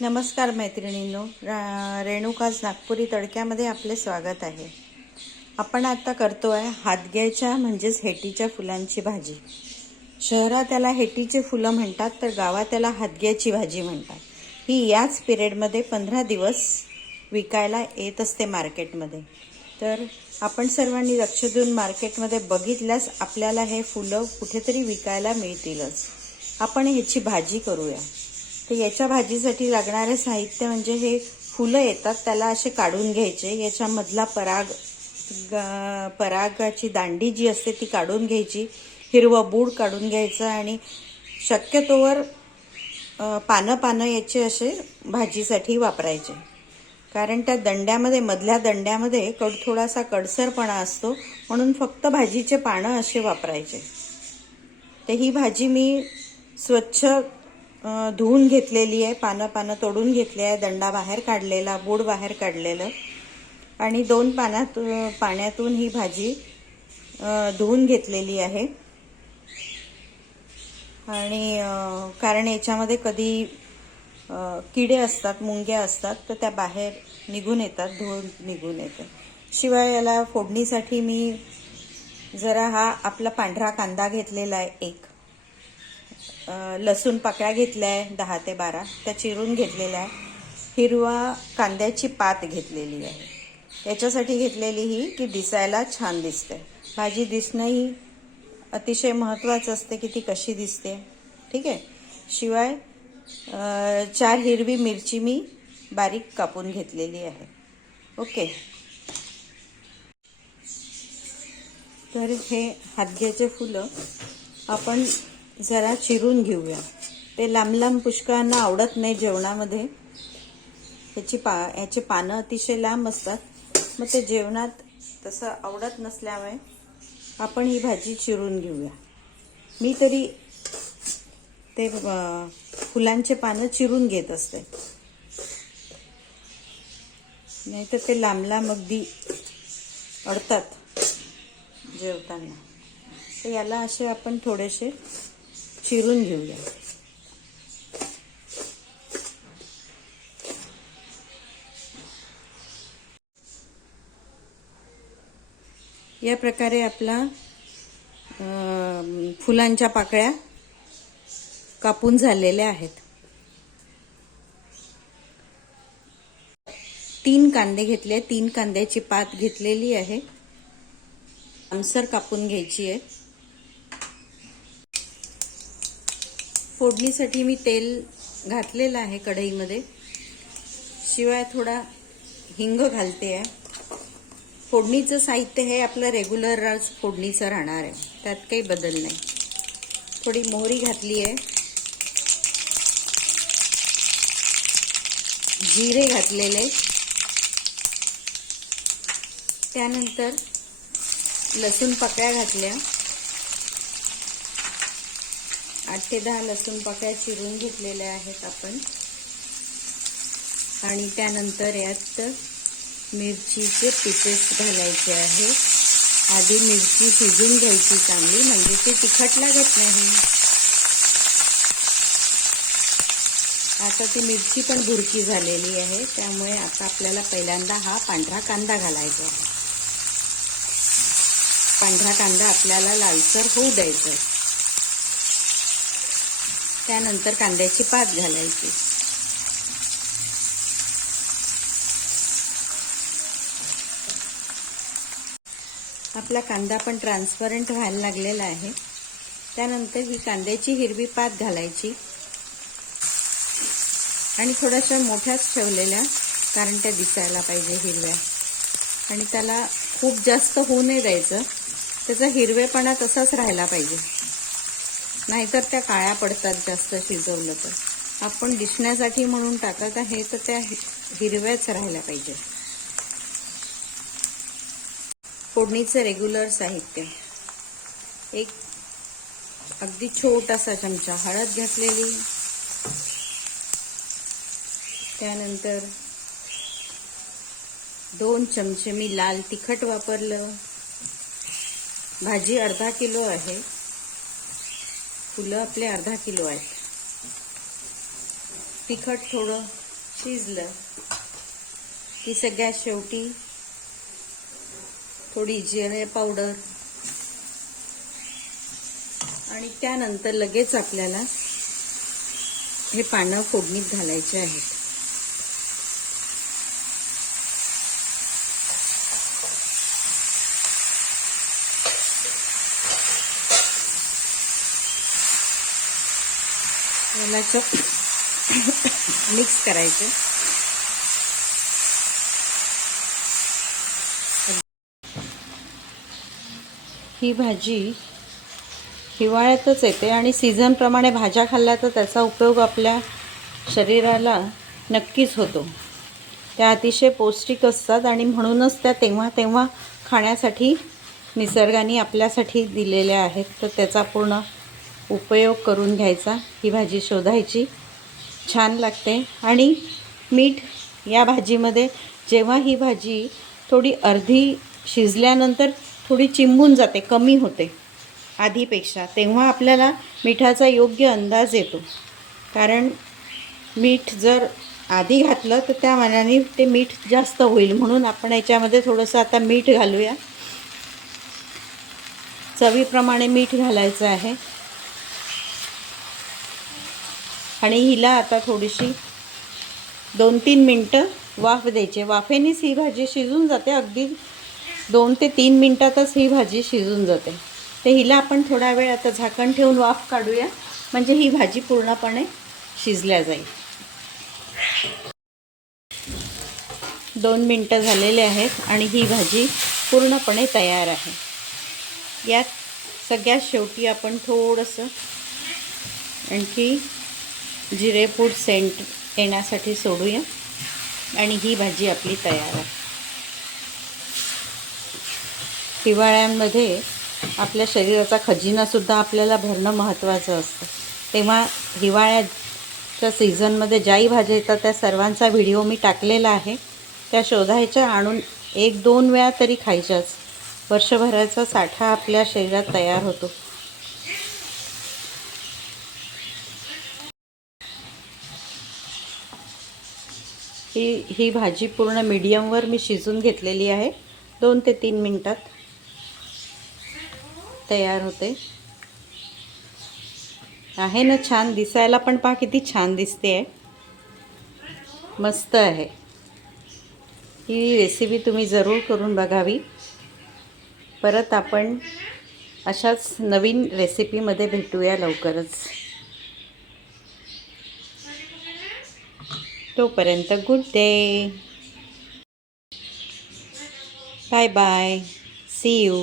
नमस्कार मैत्रिणींनो. रा- रेणुकाज नागपुरी तडक्यामध्ये आपले स्वागत आहे. आपण आता करतो आहे हातग्याच्या म्हणजेच हेटीच्या फुलांची भाजी. शहरात त्याला हेटीचे फुलं म्हणतात तर गावात त्याला हातग्याची भाजी म्हणतात. ही याच पिरियडमध्ये पंधरा दिवस विकायला येत असते मार्केटमध्ये. तर आपण सर्वांनी लक्ष देऊन मार्केटमध्ये बघितल्यास आपल्याला हे फुलं कुठेतरी विकायला मिळतीलच. आपण ह्याची भाजी करूया. तर याच्या भाजीसाठी लागणारे साहित्य म्हणजे हे फुलं येतात त्याला असे काढून घ्यायचे. याच्यामधला पराग ग- परागाची दांडी जी असते ती काढून घ्यायची. हिरवं बूड काढून घ्यायचं आणि शक्यतोवर पानं पानं याचे असे भाजीसाठी वापरायचे. कारण त्या दंड्यामध्ये मधल्या दंड्यामध्ये कड थोडासा कडसरपणा असतो म्हणून फक्त भाजीचे पानं असे वापरायचे. तर ही भाजी मी स्वच्छ धुवून घेतलेली आहे पानं पानं तोडून घेतली आहे दंडा बाहेर काढलेला बूड बाहेर काढलेलं. आणि दोन पानात पाण्यातून ही भाजी धुवून घेतलेली आहे. आणि कारण याच्यामध्ये कधी किडे असतात मुंग्या असतात तर त्या बाहेर निघून येतात धुवून निघून येते शिवाय याला फोडणीसाठी मी जरा हा आपला पांढरा कांदा घेतलेला आहे एक. लसूण पाकळ्या घेतल्या आहे दहा ते बारा. त्या चिरून घेतलेल्या आहे. हिरवा कांद्याची पात घेतलेली आहे. याच्यासाठी घेतलेली ही की दिसायला छान दिसते. भाजी दिसणं ही अतिशय महत्त्वाचं असते की ती कशी दिसते. ठीक आहे? शिवाय चार हिरवी मिरची मी बारीक कापून घेतलेली आहे. ओके? तर हे हातग्याचे फुलं आपण जरा चिरून घेऊया. ते लांब लांब पुष्कळांना आवडत नाही जेवणामध्ये. याची पा ह्याचे पानं अतिशय लांब असतात. मग ते जेवणात तसं आवडत नसल्यामुळे आपण ही भाजी चिरून घेऊया. मी तरी ते फुलांचे पानं चिरून घेत असते. नाहीतर ते लांब लांब अगदी अडतात जेवताना. तर याला असे आपण थोडेसे चिरून घेऊया. या प्रकारे आपला फुलांच्या पाकळ्या कापून झालेल्या आहेत. तीन कांदे घेतले तीन कांद्याची पात घेतलेली आहे. आमसर कापून घ्यायची आहे. फोडणीसाठी मी तेल घातलेलं आहे कढईमध्ये. शिवाय थोडा हिंग घालते आहे. फोडणीचं साहित्य हे आपलं रेग्युलर आज फोडणीचं राहणार आहे. त्यात काही बदल नाही. थोडी मोहरी घातली आहे. जिरे घातलेले. त्यानंतर लसूण पकळ्या घातल्या. आठ ते दहा लसूण पाकळ्या चिरून घेतलेल्या आहेत आपण. आणि त्यानंतर यात मिरचीचे पिसेस घालायचे आहे. आधी मिरची शिजून घ्यायची चांगली म्हणजे ती तिखट लागत नाही. आता ती मिरची पण भुरकी झालेली आहे त्यामुळे आता आपल्याला पहिल्यांदा हा पांढरा कांदा घालायचा आहे. पांढरा कांदा आपल्याला लालसर होऊ द्यायचा आहे. त्यानंतर कांद्याची पात घालायची. आपला कांदा पण ट्रान्सपरंट व्हायला लागलेला आहे. त्यानंतर ही कांद्याची हिरवी पात घालायची. आणि थोड्याशा मोठ्याच ठेवलेल्या कारण त्या दिसायला पाहिजे हिरव्या. आणि त्याला खूप जास्त होऊ नाही द्यायचं. त्याचा हिरवेपणा तसाच राहायला पाहिजे. नाहीतर त्या काळ्या पडतात जास्त शिजवलं तर. आपण दिसण्यासाठी म्हणून टाकत आहे तर त्या हिरव्याच राहायला पाहिजे. फोडणीचं रेग्युलर साहित्य. एक अगदी छोटासा चमचा हळद घातलेली. त्यानंतर दोन चमचे मी लाल तिखट वापरलं. भाजी अर्धा किलो आहे. फुलं आपले अर्धा किलो आहेत. तिखट थोडं शिजलं की सगळ्यात शेवटी थोडी जिरे पावडर. आणि त्यानंतर लगेच आपल्याला हे पानं फोडणीत घालायचे आहेत. याला मिक्स करायचं. ही भाजी हिवाळ्यातच येते आणि सीझनप्रमाणे भाज्या खाल्ल्या तर त्याचा उपयोग आपल्या शरीराला नक्कीच होतो. त्या अतिशय पौष्टिक असतात आणि म्हणूनच त्या तेव्हा तेव्हा खाण्यासाठी निसर्गाने आपल्यासाठी दिलेल्या आहेत. तर त्याचा पूर्ण उपयोग करून घ्यायचा. ही भाजी शोधायची. छान लागते. आणि मीठ या भाजीमध्ये जेव्हा ही भाजी थोडी अर्धी शिजल्यानंतर थोडी चिंबून जाते कमी होते आधीपेक्षा तेव्हा आपल्याला मिठाचा योग्य अंदाज येतो. कारण मीठ जर आधी घातलं तर त्या मानाने ते मीठ जास्त होईल. म्हणून आपण याच्यामध्ये थोडंसं आता मीठ घालूया. चवीप्रमाणे मीठ घालायचं आहे. आणि हिला आता थोडीशी दोन तीन मिनटं वाफ द्यायची. वाफेनेच ही भाजी शिजून जाते. अगदी दोन ते तीन मिनटातच ही भाजी शिजून जाते. तर हिला आपण थोडा वेळ आता झाकण ठेवून वाफ काढूया. म्हणजे ही भाजी पूर्णपणे शिजल्या जाईल. दोन मिनटं झालेले आहेत आणि ही भाजी पूर्णपणे तयार आहे. यात सगळ्यात शेवटी आपण थोडंसं आणखी जिरेपूड सेंट येण्यासाठी सोडूया. आणि ही भाजी आपली तयार आहे. हिवाळ्यांमध्ये आपल्या शरीराचा खजिनासुद्धा आपल्याला भरणं महत्त्वाचं असतं. तेव्हा हिवाळ्याच्या सीझनमध्ये ज्याही भाज्या येतात त्या सर्वांचा व्हिडिओ मी टाकलेला आहे. त्या शोधायच्या आणून एक दोन वेळा तरी खायच्याच. वर्षभराचा साठा आपल्या शरीरात तयार होतो. ही ही भाजी पूर्ण मीडियमवर मी शिजून घेतलेली आहे. दोन ते तीन मिनटात तयार होते. आहे ना छान? दिसायला पण पहा किती छान दिसते आहे. मस्त आहे. ही रेसिपी तुम्ही जरूर करून बघावी. परत आपण अशाच नवीन रेसिपीमध्ये भेटूया लवकरच. तोपर्यंत good day. Bye bye. See you